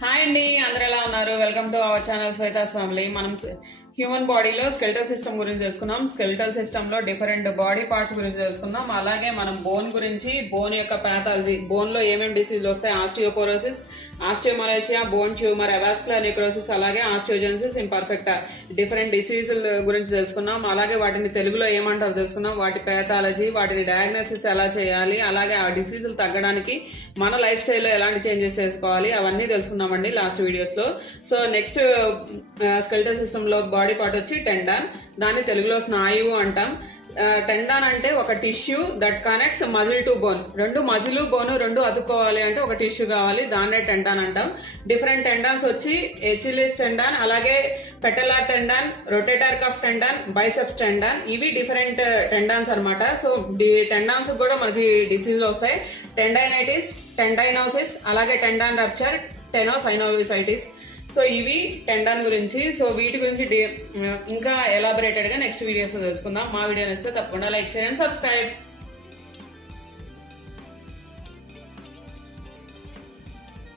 Hi అండి అందరు ఎలా ఉన్నారు? Welcome to our channel Shweta's family మనం హ్యూమన్ బాడీలో స్కెల్టల్ సిస్టమ్ గురించి తెలుసుకున్నాం స్కెల్టల్ సిస్టంలో డిఫరెంట్ బాడీ పార్ట్స్ గురించి తెలుసుకున్నాం అలాగే మనం బోన్ గురించి బోన్ యొక్క పాథాలజీ బోన్లో ఏమేమి డిసీజ్లు వస్తాయి? Osteoporosis osteomalacia bone tumour avascular necrosis అలాగే ఆస్టియోజెన్సిస్ ఇంపర్ఫెక్టా డిఫరెంట్ డిసీజుల గురించి తెలుసుకున్నాం అలాగే వాటిని తెలుగులో ఏమంటారు తెలుసుకున్నాం వాటి ప్యాథాలజీ వాటిని డయాగ్నోసిస్ ఎలా చేయాలి? అలాగే ఆ డిసీజులు తగ్గడానికి మన లైఫ్ స్టైల్లో ఎలాంటి చేంజెస్ చేసుకోవాలి? అవన్నీ తెలుసుకున్నామండి లాస్ట్ వీడియోస్లో సో నెక్స్ట్ స్కెల్టల్ సిస్టంలో బాడీ బాడీ పార్ట్ వచ్చి టెండాన్. దాన్ని తెలుగులో స్నాయువు అంటాం. టెండాన్ అంటే ఒక tissue that connects muscle to bone. రెండు మజిల్ బోన్ రెండు అతుక్కోవాలి అంటే ఒక టిష్యూ కావాలి దాన్నే టెండాన్ అంటాం. డిఫరెంట్ టెండాన్స్ వచ్చి ఎచిలిస్ టెండాన్ అలాగే patellar tendon rotator cuff tendon biceps tendon. ఇవి డిఫరెంట్ టెండాన్స్ అనమాట సో టెండాన్స్ కూడా మనకి డిసీజ్ వస్తాయి. టెండైనైటిస్ టెండైనోసిస్ అలాగే టెండాన్ రప్చర్ టెనోసైనోవిసైటిస్. సో ఇవి టెండాన్ గురించి సో వీటి గురించి ఇంకా ఎలాబరేటెడ్గా నెక్స్ట్ వీడియోస్ తెలుసుకుందాం. మా వీడియో నచ్చితే తప్పకుండా లైక్ షేర్ అండ్ సబ్స్క్రైబ్